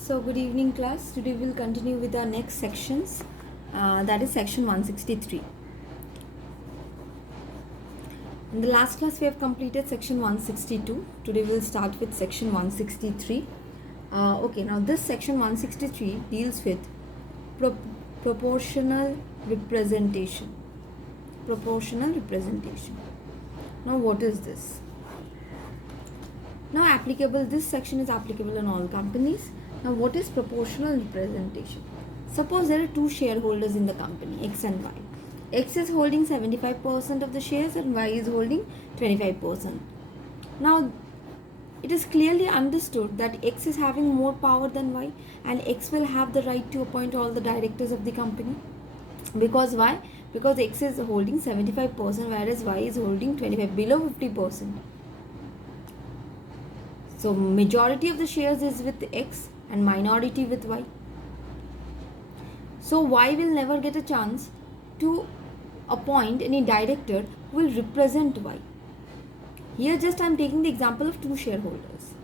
So good evening class. Today we will continue with our next sections, that is section 163. In the last class we have completed section 162. Today we will start with section 163. Okay, now this section 163 deals with proportional representation. Proportional representation. Now what is this? Now applicable, this section is applicable in all companies. Now what is proportional representation? Suppose there are two shareholders in the company, X and Y. X is holding 75% of the shares and Y is holding 25%. Now it is clearly understood that X is having more power than Y, and X will have the right to appoint all the directors of the company. Because why? Because X is holding 75% whereas Y is holding 25%, below 50%. So majority of the shares is with X and minority with Y. So Y will never get a chance to appoint any director who will represent Y. Here just I am taking the example of two shareholders.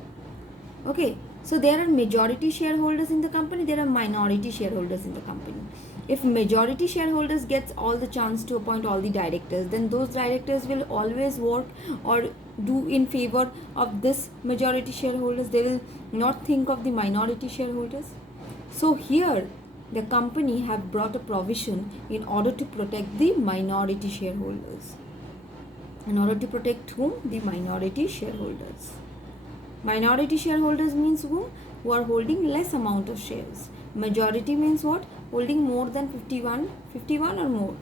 Okay, so there are majority shareholders in the company, there are minority shareholders in the company. If majority shareholders gets all the chance to appoint all the directors, then those directors will always work or do in favor of this majority shareholders. They will not think of the minority shareholders. So here the company have brought a provision in order to protect the minority shareholders. In order to protect whom? The minority shareholders. Minority shareholders means whom? Who are holding less amount of shares. Majority means what? Holding more than 51 or more.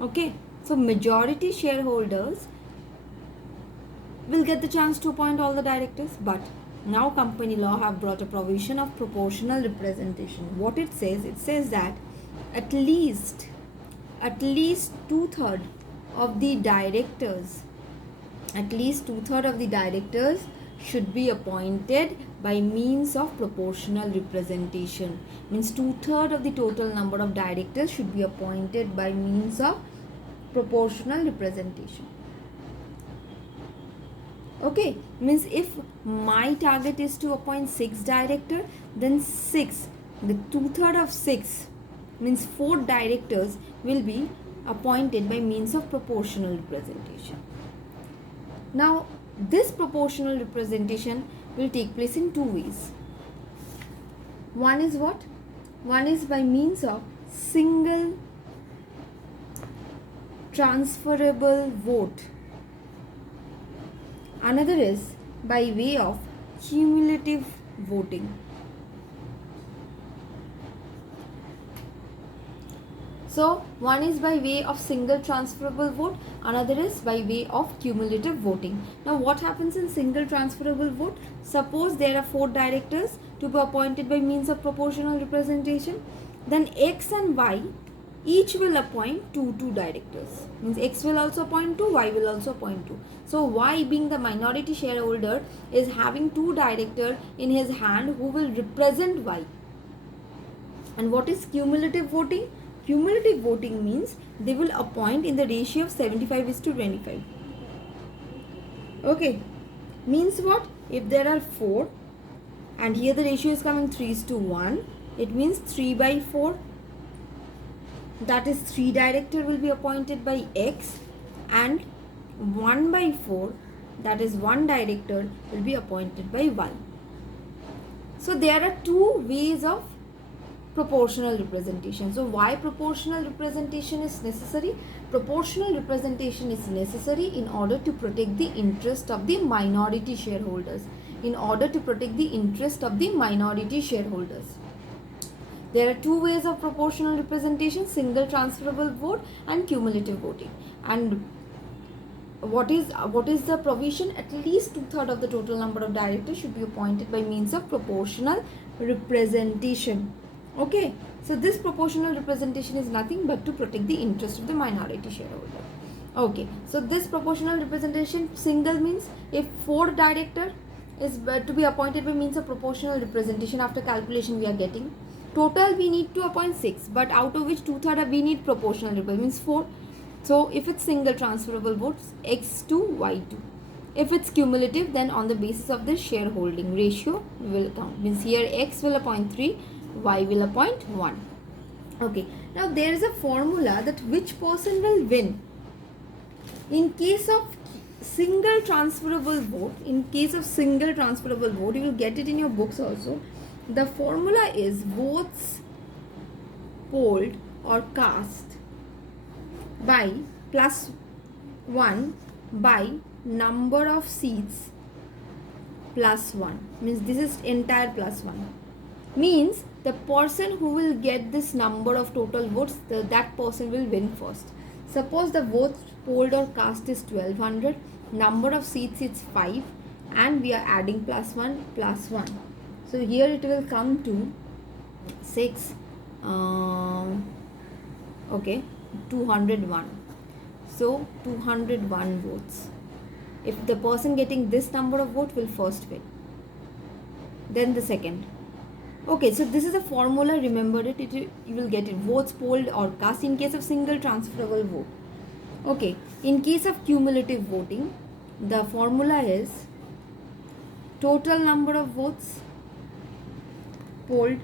Okay, so majority shareholders will get the chance to appoint all the directors, but now company law have brought a provision of proportional representation. What it says that at least 2/3 of the directors, should be appointed by means of proportional representation. Means 2/3 of the total number of directors should be appointed by means of proportional representation. Okay, means if my target is to appoint 6 directors, then 2/3 of 6 means 4 directors will be appointed by means of proportional representation. Now this proportional representation will take place in two ways. One is what? One is by means of single transferable vote. Another is by way of cumulative voting. So one is by way of single transferable vote, another is by way of cumulative voting. Now what happens in single transferable vote? Suppose there are 4 directors to be appointed by means of proportional representation. Then X and Y each will appoint 2 directors. Means X will also appoint 2, Y will also appoint 2. So Y, being the minority shareholder, is having 2 directors in his hand who will represent Y. And what is cumulative voting? Cumulative voting means they will appoint in the ratio of 75:25. Okay, means what? If there are 4 and here the ratio is coming 3:1, it means 3/4. That is 3 director will be appointed by X, and 1/4, that is 1 director will be appointed by Y. So there are 2 ways of proportional representation. So why proportional representation is necessary? Proportional representation is necessary in order to protect the interest of the minority shareholders. There are 2 ways of proportional representation: single transferable vote and cumulative voting. And what is the provision? At least 2/3 of the total number of directors should be appointed by means of proportional representation. Okay, so this proportional representation is nothing but to protect the interest of the minority shareholder. Okay, so this proportional representation, single means if 4 director is to be appointed by means of proportional representation, after calculation we are getting total we need to appoint 6, but out of which 2/3 we need proportional representation, means 4. So if it's single transferable votes, X2, Y2. If it's cumulative, then on the basis of the shareholding ratio will count. Means here X will appoint 3, Y will appoint 1. Okay, now there is a formula that which person will win. In case of single transferable vote, you will get it in your books also. The formula is votes polled or cast by plus 1 by number of seats plus 1. Means this is entire plus 1. Means the person who will get this number of total votes, that person will win first. Suppose the votes polled or cast is 1200, number of seats is 5, and we are adding plus 1 plus 1. So here it will come to 6, 201. So 201 votes. If the person getting this number of votes will first win, then the second. Okay, so this is a formula, remember it, you will get it. Votes polled or cast in case of single transferable vote. Okay, in case of cumulative voting, the formula is total number of votes polled.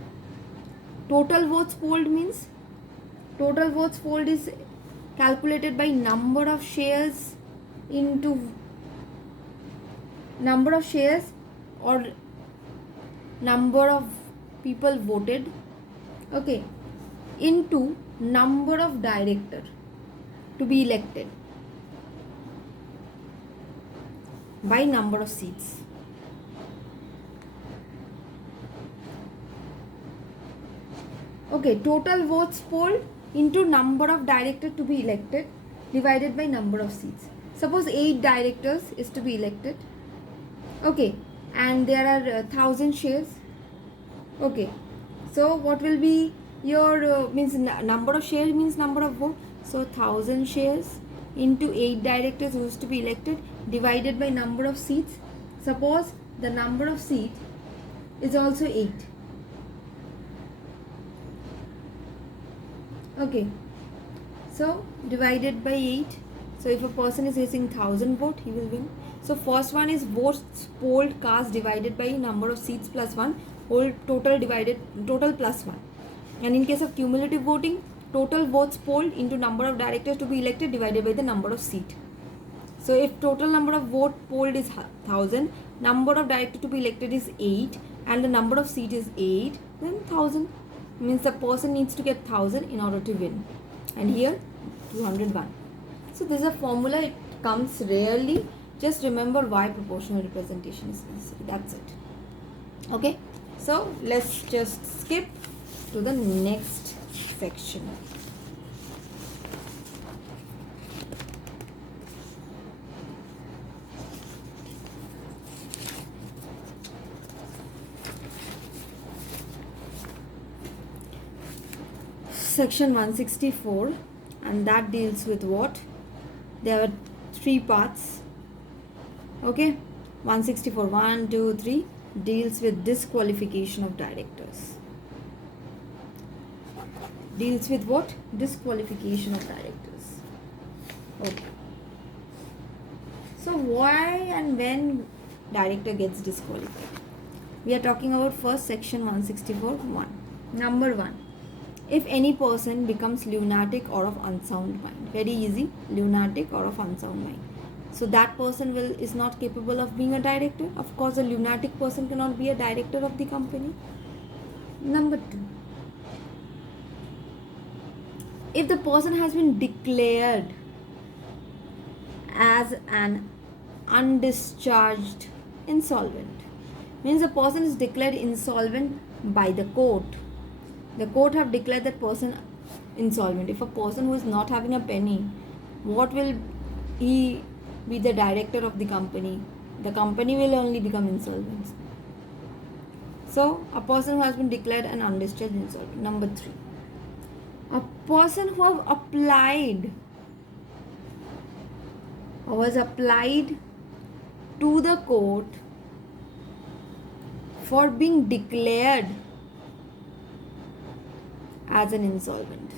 Total votes polled means total votes polled is calculated by number of shares into number of shares or number of people voted, okay, into number of director to be elected by number of seats. Okay, total votes polled into number of director to be elected divided by number of seats. Suppose 8 directors is to be elected, okay, and there are 1000 shares. Okay, so what will be your means number of shares means number of vote. So 1000 shares into 8 directors who is to be elected divided by number of seats. Suppose the number of seat is also 8. Okay, so divided by 8. So if a person is using 1000 vote, he will win. So first one is votes polled cast divided by number of seats plus 1, whole total plus 1. And in case of cumulative voting, total votes polled into number of directors to be elected divided by the number of seat. So if total number of vote polled is 1000, number of directors to be elected is 8, and the number of seat is 8, then 1000. Means the person needs to get 1000 in order to win. And here 201. So this is a formula, it comes rarely. Just remember why proportional representation is necessary. That's it. Okay, so let's just skip to the next section. Section 164, and that deals with what? There are 3 parts. Okay, 164, 1, 2, 3 deals with disqualification of directors. Deals with what? Disqualification of directors. Okay. So why and when director gets disqualified? We are talking about first section 164, 1. Number 1. If any person becomes lunatic or of unsound mind. Very easy. Lunatic or of unsound mind. So that person is not capable of being a director. Of course, a lunatic person cannot be a director of the company. Number 2. If the person has been declared as an undischarged insolvent, means the person is declared insolvent by the court. The court have declared that person insolvent. If a person who is not having a penny, what will he be the director of the company? The company will only become insolvent. So a person who has been declared an undischarged insolvent. Number 3. A person who have applied or was applied to the court for being declared as an insolvent.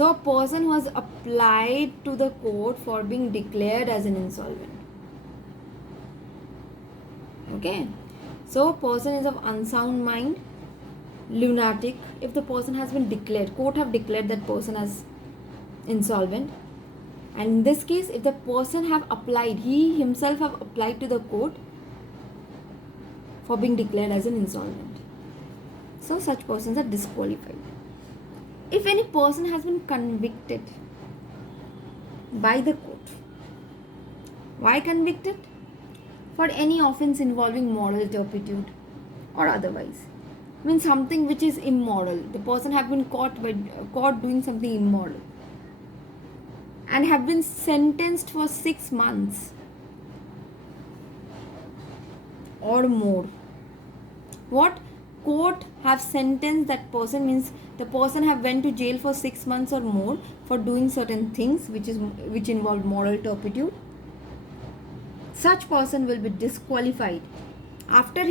So a person who has applied to the court for being declared as an insolvent. Okay, so a person is of unsound mind, lunatic, if the person has been declared, court have declared that person as insolvent. And in this case, if the person have applied, he himself have applied to the court for being declared as an insolvent, so such persons are disqualified. If any person has been convicted by the court, why convicted? For any offense involving moral turpitude or otherwise, means something which is immoral. The person have been caught doing something immoral and have been sentenced for 6 months or more. What? Court have sentenced that person, means the person have went to jail for 6 months or more for doing certain things which involve moral turpitude. Such person will be disqualified after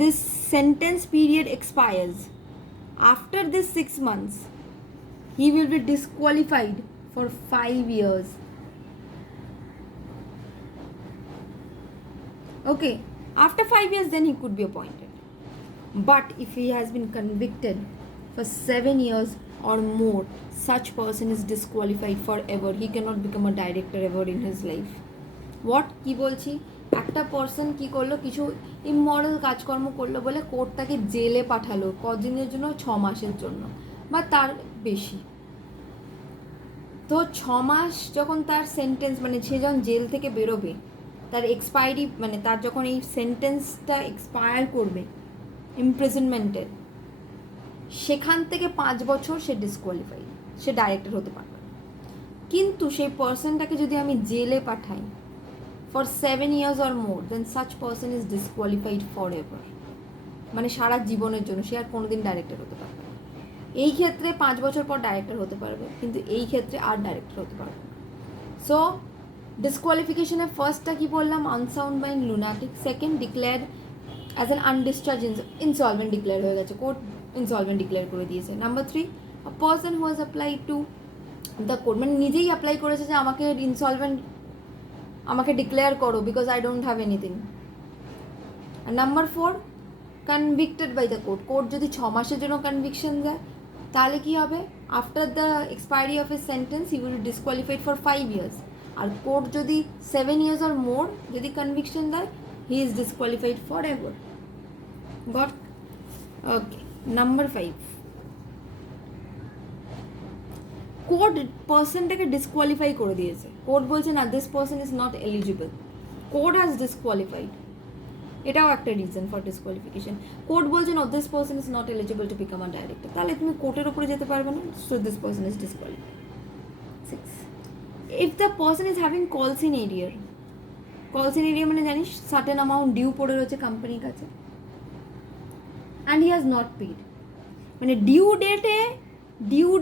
this sentence period expires. After this 6 months, he will be disqualified for 5 years. Okay, after 5 years, then he could be appointed. But if he has been convicted for 7 years or more, such person is disqualified forever. He cannot become a director ever in his life. What? কি বলছি, একটা person কি করলো, কিছু ইমমরাল কাজকর্ম করলো বলে court তাকে জেলে পাঠালো কদিনের জন্য, 6 মাসের জন্য বা তার বেশি। তো 6 মাস যখন তার সেন্টেন্স, মানে সে যখন জেল থেকে বেরোবে, তার এক্সপায়ারি, মানে তার যখন এই সেন্টেন্সটা এক্সপায়ার করবে ইমপ্রিজনমেন্টের, সেখান থেকে 5 বছর সে ডিসকোয়ালিফাইড, সে ডাইরেক্টর হতে পারবে। কিন্তু সেই পার্সনটাকে যদি আমি জেলে পাঠাই for 7 years or more, then such person is disqualified forever, মানে সারা জীবনের জন্য সে আর কোনোদিন ডাইরেক্টর হতে পারবে না। এই ক্ষেত্রে 5 বছর পর ডাইরেক্টর হতে পারবে, কিন্তু এই ক্ষেত্রে আর ডাইরেক্টর হতে পারবে না। সো ডিসকোয়ালিফিকেশনের ফার্স্টটা কি বললাম, unsound mind, lunatic. Second, declared as an undischarged insolvent declare হয়ে গেছে, কোর্ট ইনসলভেন্ট ডিক্লেয়ার করে দিয়েছে। Number 3, a person who has applied to the court, মানে নিজেই অ্যাপ্লাই করেছে যে আমাকে ইনসলভেন্ট, আমাকে ডিক্লেয়ার করো because I don't have anything. আর number 4, convicted by the court, court যদি 6 মাসের জন্য কনভিকশন দেয়, তাহলে কি হবে, after the expiry of a sentence he will disqualified for 5 years. আর কোর্ট যদি 7 ইয়ার্স অর মোর যদি কনভিকশন দেয়, he is disqualified for ever. Got? Okay, number 5, court পার্সনটাকে ডিসকোয়ালিফাই করে দিয়েছে। কোর্ট বলছে না, this person is not eligible, court has disqualified. এটাও একটা রিজন ফর ডিসকোয়ালিফিকেশন। কোর্ট বলছে না, this person is not eligible to become a director, তাহলে তুমি কোর্টের উপরে যেতে পারবে না, so this person is disqualified. 6, if the person is having কলস ইন এরিয়ার, কলস ইন এরিয়া মানে জানিস সার্টেন অ্যামাউন্ট ডিউ পড়ে রয়েছে কোম্পানির কাছে, and he has not paid, মানে ডিউ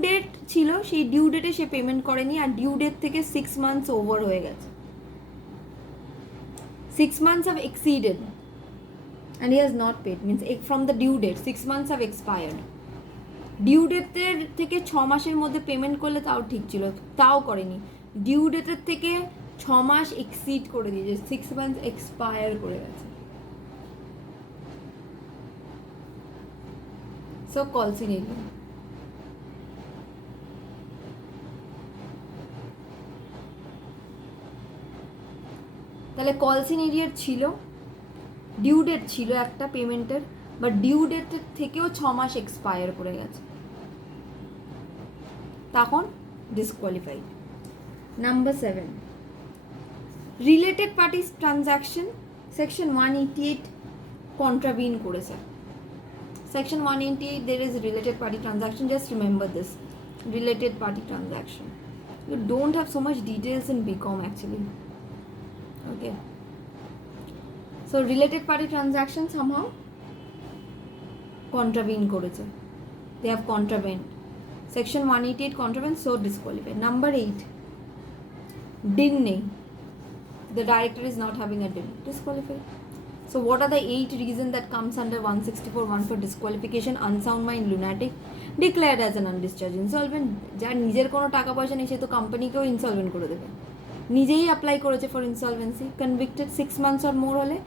ডেট ছিল, সেই ডিউ ডেটে সে পেমেন্ট করেনি, আর ডিউ ডেট থেকে 6 মান্থস ওভার হয়ে গেছে, 6 months have exceeded and he has not paid, means from the due date 6 months have expired. Due ডেটের থেকে 6 মাসের মধ্যে পেমেন্ট করলে তাও ঠিক ছিল, তাও করেনি, ডিউ ডেটের থেকে 6 মাস এক্সিড করে দিয়েছে, 6 months এক্সপায়ার করে গেছে। সো কলস ইন এরিয়া। তাহলে কলস ইন এরিয়ার ছিল, ডিউ ডেট ছিল একটা পেমেন্টের, বাট ডিউ ডেটের থেকেও 6 মাস এক্সপায়ার করে গেছে, তখন disqualified. Number 7, related parties transaction section 188 কন্ট্রাভিন করেছে। Section 188 there is related party transaction, just remember this, related party transaction. You don't have so much details in BCom actually. Okay, so related party transaction somehow contravene করেছে, they have contravened section 188 contravene, so disqualified. Number 8, din নেই, the director is not having a din, disqualified. So what are the 8 reasons that comes under 164(1) for disqualification? Unsound mind, lunatic, declared as an undischarged insolvent, যার নিজের কোনো টাকা পয়সা নেই সে তো কোম্পানিকেও insolvent করে দেবে, নিজেই অ্যাপ্লাই করেছে for insolvency. Convicted 6 months or more হলে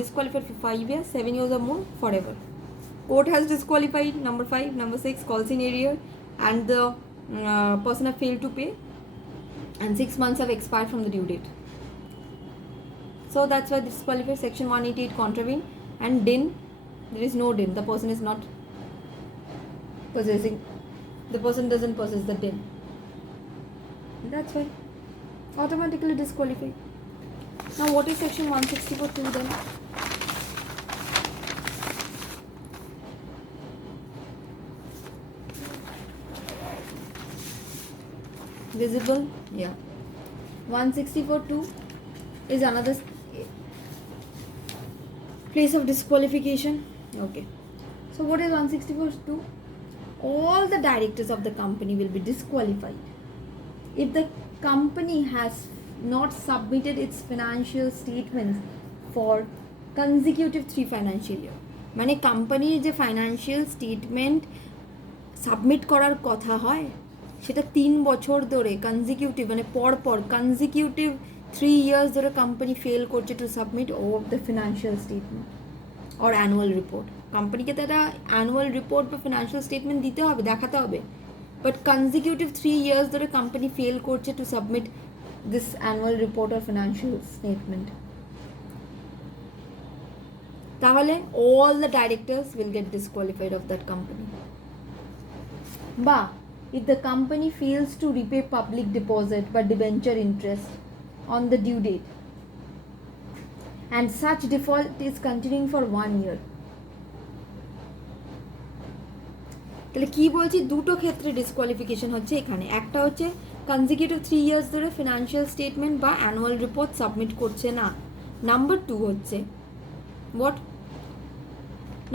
disqualified for 5 years, 7 years or more, forever. Court has disqualified number 5, number 6 calls in arrear, and the person have failed to pay, and 6 months have expired from the due date. So that's why disqualified. Section 188 contravene, and din, there is no din, the person is not possessing, the person doesn't possess the din, that's why automatically disqualified. Now what is section 164(2) then? Visible? Yeah. 164(2) is another place of disqualification. Okay. So what is 164(2)? All the directors of the company will be disqualified if the company has not submitted its financial statements for consecutive 3 financial year. মানে কোম্পানির যে financial statement submit করার কথা হয় সেটা 3 বছর ধরে consecutive, মানে পরপর কনজিকিউটিভ 3 years ধরে কোম্পানি ফেল করছে to submit of the financial statement or annual report. কোম্পানিকে তো একটা অ্যানুয়াল রিপোর্ট বা ফিনান্সিয়াল স্টেটমেন্ট দিতে হবে, দেখাতে হবে, বাট কনজিকিউটিভ 3 years ধরে কোম্পানি ফেল করছে to submit this annual report or financial statement, তাহলে all the directors will get disqualified of that company. বা if the company fails to repay public deposit but debenture interest on the due date and such default is continuing for 1 year. তাহলে কি বলছি, দুটো ক্ষেত্রে disqualification হচ্ছে এখানে। একটা হচ্ছে কনজিকিউটিভ 3 years ধরে ফিনান্সিয়াল স্টেটমেন্ট বা অ্যানুয়াল রিপোর্ট সাবমিট করছে না। নাম্বার 2 হচ্ছে what?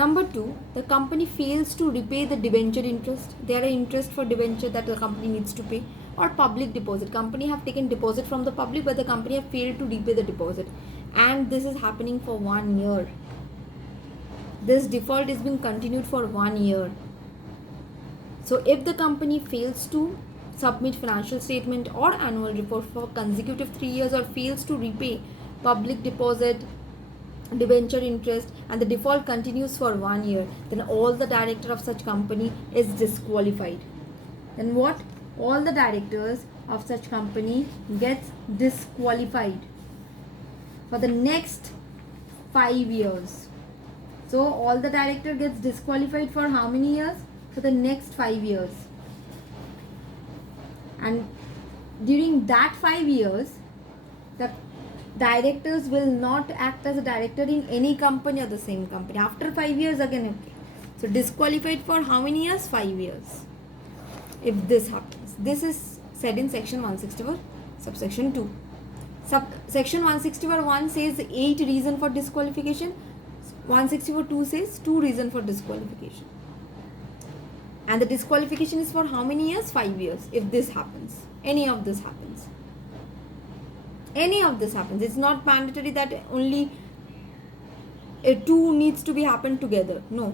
Number 2, the company fails to repay the debenture interest. There are interest for debenture that the company needs to pay, or public deposit. Company have taken deposit from the public, but the company have failed to repay the deposit, and this is happening for 1 year. This default is being continued for 1 year. So if the company fails to submit financial statement or annual report for consecutive 3 years or fails to repay public deposit, debenture interest, and the default continues for 1 year, then all the director of such company is disqualified. Then what? All the directors of such company gets disqualified for the next 5 years. So all the director gets disqualified for how many years? For the next 5 years. And during that 5 years, the directors will not act as a director in any company or the same company. After 5 years again, okay. So disqualified for how many years? 5 years. If this happens. This is said in section 164 subsection 2. Section 164(1) says 8 reason for disqualification. 164(2) says 2 reason for disqualification. And the disqualification is for how many years? 5 years. If this happens, any of this happens. Any of this happens. It's not mandatory that only 2 needs to be happened together. No.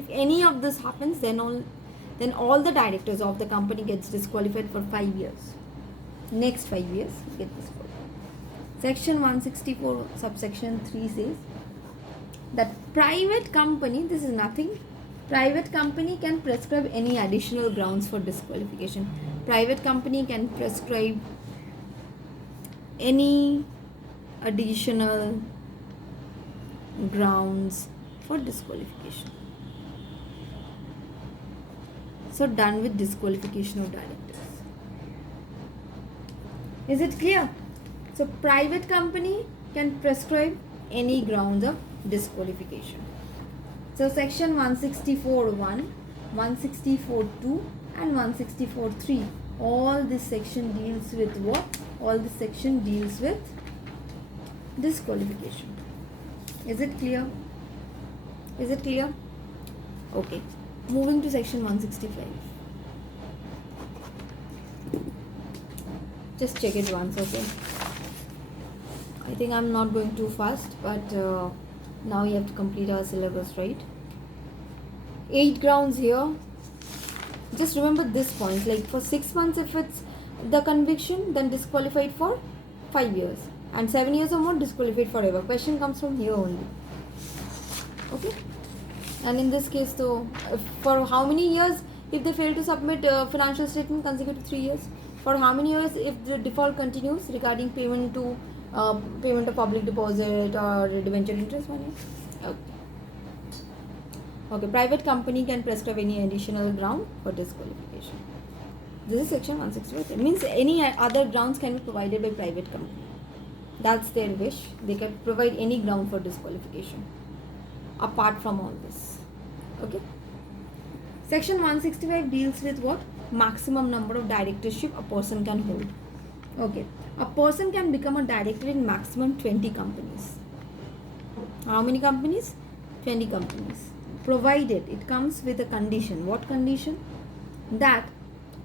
If any of this happens, then all the directors of the company gets disqualified for 5 years. Next 5 years get disqualified. Section 164 subsection 3 says that private company, this is nothing. Private company can prescribe any additional grounds for disqualification. Private company can prescribe any additional grounds for disqualification. So done with disqualification of directors. Is it clear? So private company can prescribe any grounds of disqualification. So section 164(1), 164(2) and 164(3), all this section deals with what? All this section deals with disqualification. Is it clear? Is it clear? Okay. Moving to section 165. Just check it once, okay? I think I'm not going too fast, but now you have to complete our syllabus, right? 8 grounds here Just remember this point, like for 6 months if it's the conviction, then disqualified for 5 years, and 7 years or more, disqualified forever. Question comes from here only. Okay, and in this case though, for how many years if they fail to submit financial statement, consecutive 3 years? For how many years if the default continues regarding payment of public deposit or debenture interest? 1 year. Okay, private company can prescribe any additional ground for disqualification. This is section 165. It means any other grounds can be provided by private company. That's their wish. They can provide any ground for disqualification apart from all this. Okay. Section 165 deals with what? Maximum number of directorship a person can hold. Okay. A person can become a director in maximum 20 companies. How many companies? 20 companies. Provided it comes with a condition. What condition? That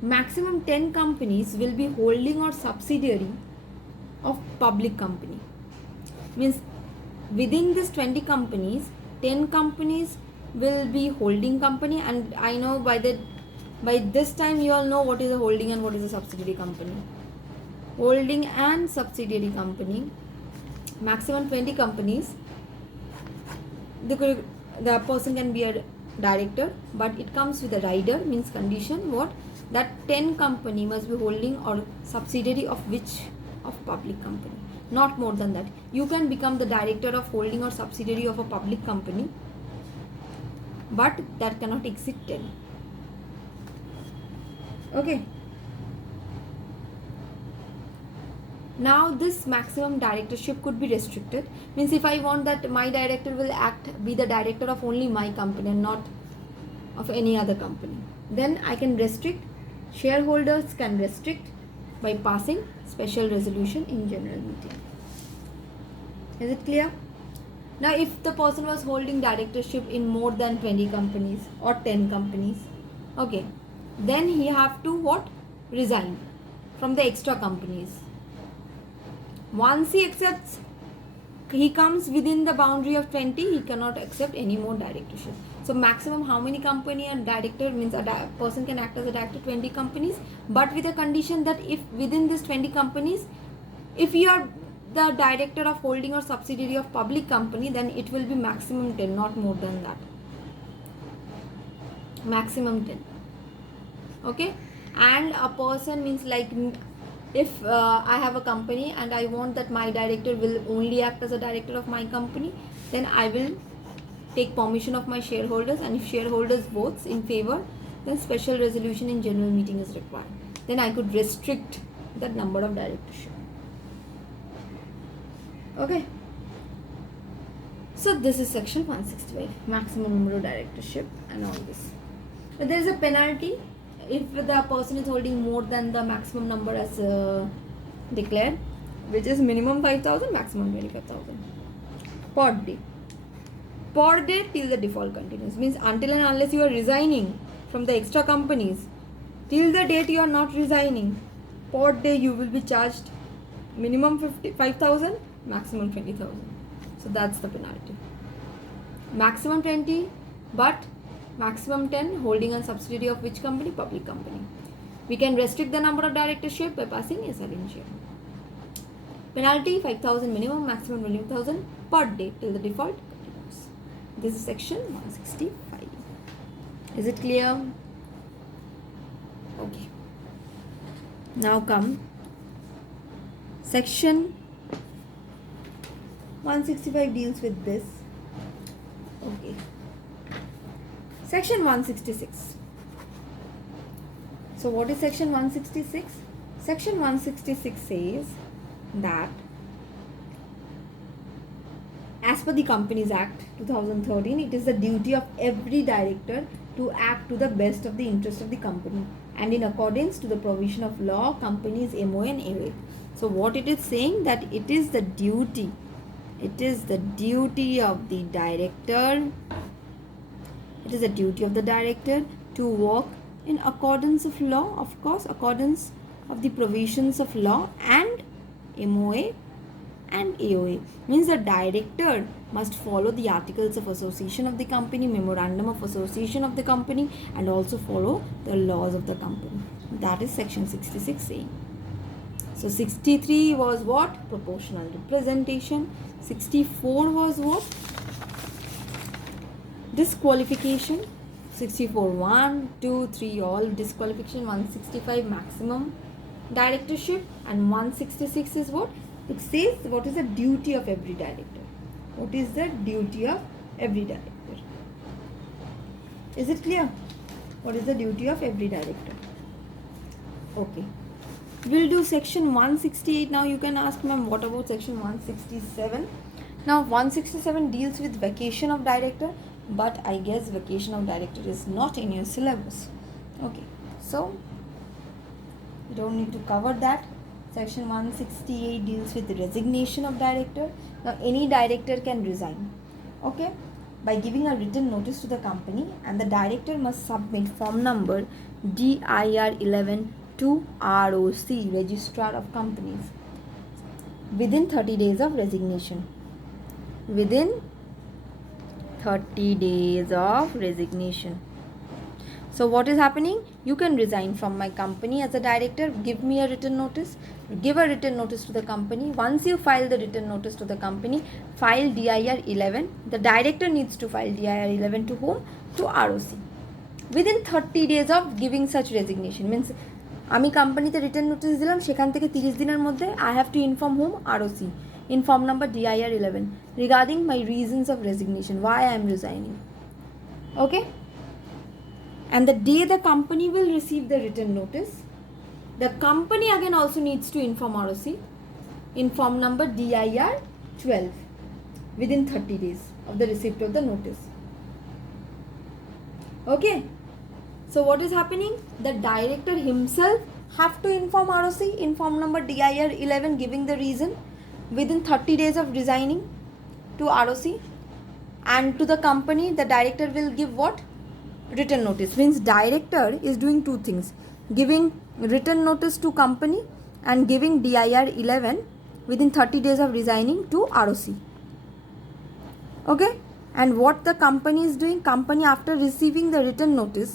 maximum 10 companies will be holding or subsidiary of public company. Means within this 20 companies, 10 companies will be holding company, and I know by this time you all know what is a holding and what is a subsidiary company. Holding and subsidiary company, maximum 20 companies, the person can be a director, but it comes with a rider, means condition what? That 10 company must be holding or subsidiary of which? Of public company. Not more than that. You can become the director of holding or subsidiary of a public company, but that cannot exceed 10. Okay. Now this maximum directorship could be restricted. Means if I want that my director will be the director of only my company and not of any other company, then I can restrict. Shareholders can restrict by passing special resolution in general meeting. Is it clear? Now if the person was holding directorship in more than 20 companies or 10 companies, okay, then he have to what? Resign from the extra companies. Once he accepts, he comes within the boundary of 20, he cannot accept any more directorship. So maximum how many company a director, means a person can act as a director 20 companies, but with a condition that if within this 20 companies, if you are the director of holding or subsidiary of public company, then it will be maximum 10, not more than that. Maximum 10. Okay. And a person, means like if I have a company and I want that my director will only act as a director of my company, then I will take permission of my shareholders, and if shareholders votes in favor, then special resolution in general meeting is required. Then I could restrict that number of directorship. Okay. So this is section 165, maximum number of directorship and all this. But there is a penalty if the person is holding more than the maximum number as declared, which is minimum 5,000, maximum 25,000 per day. Per day till the default continues. Means until and unless you are resigning from the extra companies, till the date you are not resigning, per day you will be charged minimum 5,000, maximum 20,000. So that's the penalty. Maximum 20, but maximum 10, holding and subsidiary of which company? Public company. We can restrict the number of directorship by passing SRN share. Penalty 5,000 minimum, maximum 20,000 per day till the default continues. This is section 165. Is it clear? Okay. Now come section 165 deals with this. Okay. Section 166. So what is section 166? Section 166 says that as per the Companies Act 2013, it is the duty of every director to act to the best of the interest of the company and in accordance to the provision of law, companies, MOA and AOA. So what it is saying, that it is the duty of the director. It is the duty of the director to work in accordance of law, accordance of the provisions of law and MOA and AOA. Means the director must follow the articles of association of the company, memorandum of association of the company, and also follow the laws of the company. That is section 66A. So 63 was what? Proportional representation. 64 was what? Disqualification. 64 1, 2, 3 all disqualification. 165 maximum directorship, and 166 is what? It says what is the duty of every director. What is the duty of every director? Is it clear? What is the duty of every director? Okay. We'll do section 168 now. You can ask, ma'am, what about section 167? Now 167 deals with vacation of director, but I guess vacation of director is not in your syllabus. Okay, so you don't need to cover that. Section 168 deals with the resignation of director. Now any director can resign, okay, by giving a written notice to the company, and the director must submit form number DIR 11 to ROC, Registrar of Companies, within 30 days of resignation. Within 30 days of resignation. So what is happening? You can resign from my company as a director, give me a written notice, give a written notice to the company. Once you file the written notice to the company, file DIR 11. The director needs to file DIR 11 to whom? To ROC. Within 30 days of giving such resignation. Means আমি কোম্পানিতে return notice দিলাম, সেখান থেকে 30 দিনের মধ্যে I have to inform whom? ROC in form number DIR 11 regarding my reasons of resignation, why I am resigning. Okay? And the day the company will receive the written notice, the company again also needs to inform ROC in form number DIR 12 within 30 days of the receipt of the notice. Okay? So what is happening? The director himself have to inform ROC in form number DIR 11 giving the reason within 30 days of resigning to ROC, and to the company the director will give what? Written notice. Means director is doing two things: giving written notice to company and giving DIR 11 within 30 days of resigning to ROC. Okay? And what the company is doing? Company, after receiving the written notice,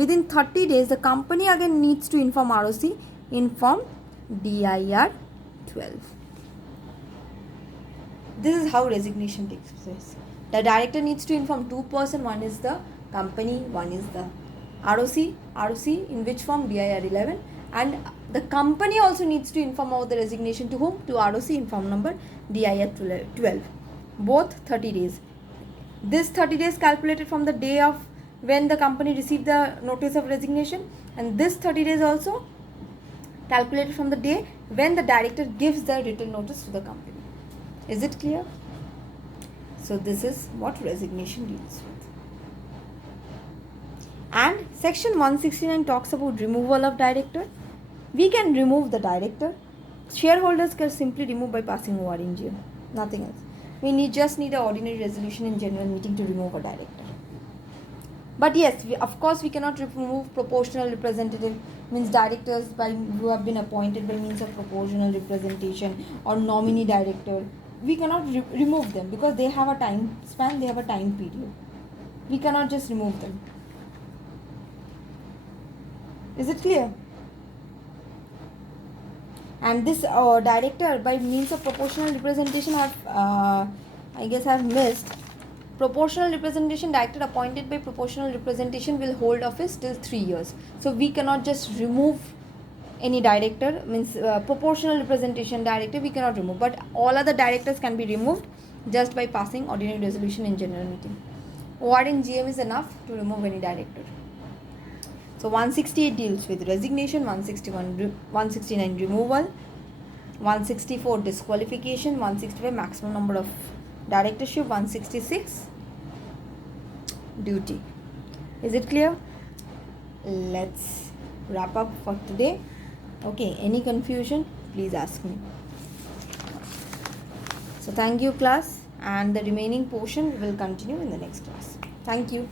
within 30 days the company again needs to inform ROC in form DIR 12. This is how resignation takes place. The director needs to inform two persons. One is the company, one is the ROC. ROC in which form? DIR 11. And the company also needs to inform about the resignation to whom? To ROC in form number DIR 12. Both 30 days. This 30 days calculated from the day of when the company received the notice of resignation, and this 30 days also calculated from the day when the director gives the written notice to the company. Is it clear? So this is what resignation deals with. And section 169 talks about removal of director. We can remove the director. Shareholders can simply remove by passing OR in GM. Nothing else. We just need an ordinary resolution in general meeting to remove a director. But yes, of course we cannot remove proportional representative, means directors who have been appointed by means of proportional representation, or nominee director. We cannot remove them because they have a time span, they have a time period. We cannot just remove them. Is it clear? And this director by means of proportional representation I guess I have missed. Proportional representation director appointed by proportional representation will hold office till 3 years. So we cannot just remove any director. Means proportional representation director we cannot remove, but all other directors can be removed just by passing ordinary resolution in general meeting. OR in GM is enough to remove any director. So 168 deals with resignation, 169 removal, 164 disqualification, 165 maximum number of directorship, 166 duty. Is it clear? Let's wrap up for today. Okay, any confusion, please ask me. So thank you class, and the remaining portion will continue in the next class. Thank you.